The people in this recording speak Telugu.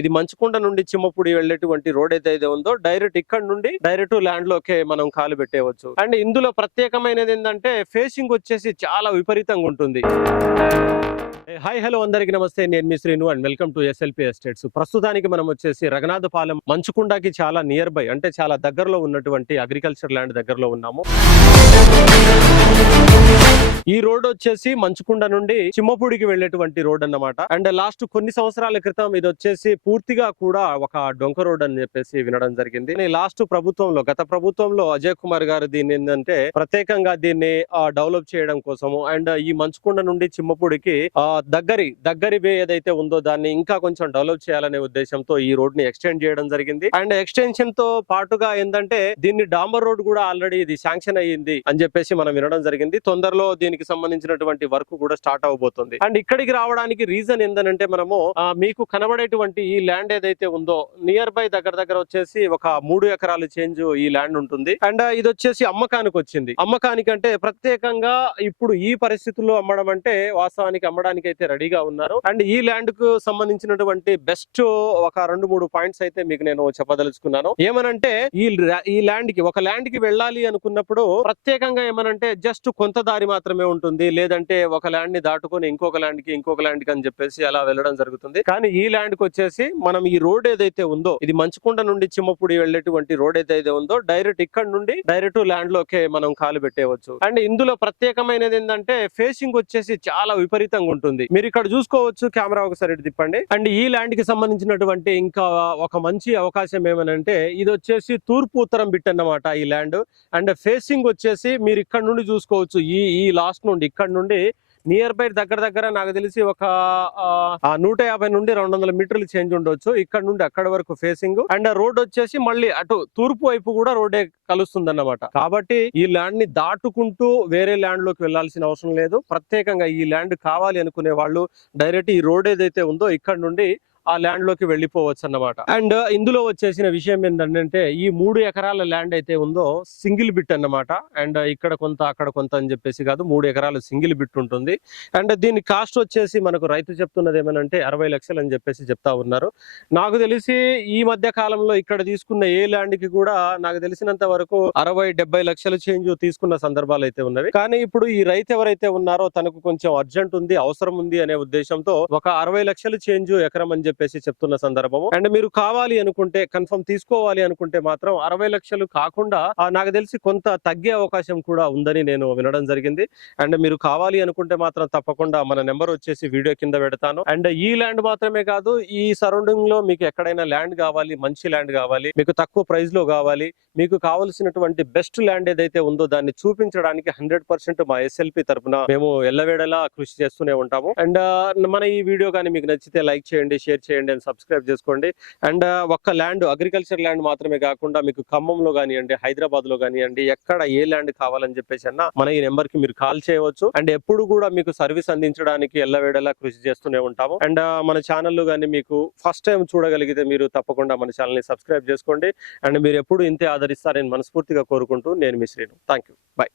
ఇది మంచుకొండ నుండి చిమ్మపుడి వెళ్ళేటువంటి రోడ్ ఏదైతే ఉందో డైరెక్ట్ ఇక్కడ నుండి డైరెక్ట్ ల్యాండ్ లోకే మనం కాలు పెట్టేయవచ్చు. అండ్ ఇందులో ప్రత్యేకమైనది ఏంటంటే ఫేసింగ్ వచ్చేసి చాలా విపరీతంగా ఉంటుంది. హాయ్ హలో అందరికి నమస్తే, నేను మీ Srinu and welcome to SLP estates. ప్రస్తుతానికి మనం వచ్చేసి రఘునాథపాలెం మంచుకొండకి చాలా నియర్ బై, అంటే చాలా దగ్గరలో ఉన్నటువంటి అగ్రికల్చర్ ల్యాండ్ దగ్గరలో ఉన్నాము. ఈ రోడ్ వచ్చేసి మంచుకొండ నుండి చిమ్మపుడికి వెళ్ళేటువంటి రోడ్ అన్నమాట. అండ్ లాస్ట్ కొన్ని సంవత్సరాల క్రితం ఇది వచ్చేసి పూర్తిగా కూడా ఒక డొంక రోడ్ అని చెప్పేసి వినడం జరిగింది. లాస్ట్ ప్రభుత్వంలో, గత ప్రభుత్వంలో అజయ్ కుమార్ గారు దీన్ని ఏంటంటే ప్రత్యేకంగా దీన్ని డెవలప్ చేయడం కోసము అండ్ ఈ మంచుకొండ నుండి చిమ్మపుడికి దగ్గరి వే ఏదైతే ఉందో దాన్ని ఇంకా కొంచెం డెవలప్ చేయాలనే ఉద్దేశంతో ఈ రోడ్ ని ఎక్స్టెండ్ చేయడం జరిగింది. అండ్ ఎక్స్టెన్షన్ తో పాటుగా ఏంటంటే దీన్ని డాంబర్ రోడ్ కూడా ఆల్రెడీ ఇది శాంక్షన్ అయ్యింది అని చెప్పేసి మనం వినడం జరిగింది. తొందరలో దీనికి సంబంధించినటువంటి వర్క్ కూడా స్టార్ట్ అవబోతుంది. అండ్ ఇక్కడికి రావడానికి రీజన్ ఏంటంటే మనము మీకు కనబడేటువంటి ఈ ల్యాండ్ ఏదైతే ఉందో నియర్ బై దగ్గర వచ్చేసి ఒక 3 ఎకరాలు చేంజ్ ఈ ల్యాండ్ ఉంటుంది. అండ్ ఇది వచ్చేసి అమ్మకానికి వచ్చింది. అమ్మకానికి అంటే ప్రత్యేకంగా ఇప్పుడు ఈ పరిస్థితుల్లో అమ్మడం అంటే వాస్తవానికి అమ్మడానికి అయితే రెడీగా ఉన్నారు. అండ్ ఈ ల్యాండ్ కు సంబంధించినటువంటి బెస్ట్ ఒక 2-3 పాయింట్స్ అయితే మీకు నేను చెప్పదలుచుకున్నాను. ఏమనంటే ఈ ల్యాండ్ కి వెళ్ళాలి అనుకున్నప్పుడు ప్రత్యేకంగా ఏమనంటే జస్ట్ కొంత దారి మాత్రమే ఉంటుంది, లేదంటే ఒక ల్యాండ్ ని దాటుకొని ఇంకొక ల్యాండ్ కి అని చెప్పేసి అలా వెళ్ళడం జరుగుతుంది. కానీ ఈ ల్యాండ్ కి వచ్చేసి మనం ఈ రోడ్ ఏదైతే ఉందో ఇది మంచుకొండ నుండి చిమ్మపుడి వెళ్ళేటువంటి రోడ్ ఏదైతే ఉందో డైరెక్ట్ ఇక్కడ నుండి డైరెక్ట్ ల్యాండ్ లోకే మనం కాలు పెట్టేయవచ్చు. అండ్ ఇందులో ప్రత్యేకమైనది ఏంటంటే ఫేసింగ్ వచ్చేసి చాలా విపరీతంగా ఉంటుంది. మీరు ఇక్కడ చూసుకోవచ్చు, కెమెరా ఒకసారి తిప్పండి. అండ్ ఈ ల్యాండ్ కి సంబంధించినటువంటి ఇంకా ఒక మంచి అవకాశం ఏమనంటే ఇది వచ్చేసి తూర్పు ఉత్తరం బిట్ అన్నమాట ఈ ల్యాండ్. అండ్ ఫేసింగ్ వచ్చేసి మీరు ఇక్కడ నుండి చూసుకోవచ్చు, ఈ లాస్ట్ నుండి ఇక్కడ నుండి నియర్ బై దగ్గర నాకు తెలిసి ఒక 150 నుండి 200 మీటర్లు చేంజ్ ఉండొచ్చు. ఇక్కడ నుండి అక్కడ వరకు ఫేసింగ్. అండ్ రోడ్ వచ్చేసి మళ్ళీ అటు తూర్పు వైపు కూడా రోడ్డే కలుస్తుంది అన్నమాట. కాబట్టి ఈ ల్యాండ్ ని దాటుకుంటూ వేరే ల్యాండ్ లోకి వెళ్లాల్సిన అవసరం లేదు. ప్రత్యేకంగా ఈ ల్యాండ్ కావాలి అనుకునే వాళ్ళు డైరెక్ట్ ఈ రోడ్ ఏదైతే ఉందో ఇక్కడ నుండి ఆ ల్యాండ్ లోకి వెళ్ళిపోవచ్చు అన్నమాట. అండ్ ఇందులో వచ్చేసిన విషయం ఏంటంటే ఈ 3 ఎకరాల ల్యాండ్ అయితే ఉందో సింగిల్ బిట్ అన్నమాట. అండ్ ఇక్కడ కొంత అక్కడ కొంత అని చెప్పేసి కాదు, 3 ఎకరాలు సింగిల్ బిట్ ఉంటుంది. అండ్ దీని కాస్ట్ వచ్చేసి మనకు రైతు చెప్తున్నది ఏమనంటే 60 లక్షలు అని చెప్పేసి చెప్తా ఉన్నారు. నాకు తెలిసి ఈ మధ్య కాలంలో ఇక్కడ తీసుకున్న ఏ ల్యాండ్ కి కూడా నాకు తెలిసినంత వరకు 60-70 లక్షలు చేంజ్ తీసుకున్న సందర్భాలు అయితే ఉన్నవి. కానీ ఇప్పుడు ఈ రైతు ఎవరైతే ఉన్నారో తనకు కొంచెం అర్జెంట్ ఉంది, అవసరం ఉంది అనే ఉద్దేశంతో ఒక 60 లక్షలు చేంజ్ ఎకరం అని చెప్పేసి చెప్తున్న సందర్భము. అండ్ మీరు కావాలి అనుకుంటే, కన్ఫర్మ్ తీసుకోవాలి అనుకుంటే మాత్రం 60 లక్షలు కాకుండా నాకు తెలిసి కొంత తగ్గే అవకాశం కూడా ఉందని నేను వినడం జరిగింది. అండ్ మీరు కావాలి అనుకుంటే మాత్రం తప్పకుండా మన నెంబర్ వచ్చేసి వీడియో కింద పెడతాను. అండ్ ఈ ల్యాండ్ మాత్రమే కాదు, ఈ సరౌండింగ్ లో మీకు ఎక్కడైనా ల్యాండ్ కావాలి, మంచి ల్యాండ్ కావాలి, మీకు తక్కువ ప్రైస్ లో కావాలి, మీకు కావలసినటువంటి బెస్ట్ ల్యాండ్ ఏదైతే ఉందో దాన్ని చూపించడానికి 100% మా ఎస్ఎల్పి తరఫున మేము ఎల్లవేళలా కృషి చేస్తూనే ఉంటాము. అండ్ మన ఈ వీడియో కానీ మీకు నచ్చితే లైక్ చేయండి, షేర్ చేయండి అండ్ సబ్స్క్రైబ్ చేసుకోండి. అండ్ ఒక్క ల్యాండ్, అగ్రికల్చర్ ల్యాండ్ మాత్రమే కాకుండా మీకు ఖమ్మంలో కానివ్వండి, హైదరాబాద్ లో కానివ్వండి, ఎక్కడ ఏ ల్యాండ్ కావాలని చెప్పేసి అన్నా మన ఈ నెంబర్ కి మీరు కాల్ చేయవచ్చు. అండ్ ఎప్పుడు కూడా మీకు సర్వీస్ అందించడానికి ఎల్లవేళలా కృషి చేస్తూనే ఉంటాము. అండ్ మన ఛానల్లో కానీ మీకు ఫస్ట్ టైం చూడగలిగితే మీరు తప్పకుండా మన ఛానల్ ని సబ్స్క్రైబ్ చేసుకోండి. అండ్ మీరు ఎప్పుడు ఇంతే ఆదరిస్తారని మనస్ఫూర్తిగా కోరుకుంటూ నేను మీ శ్రీను. Thank you. బై.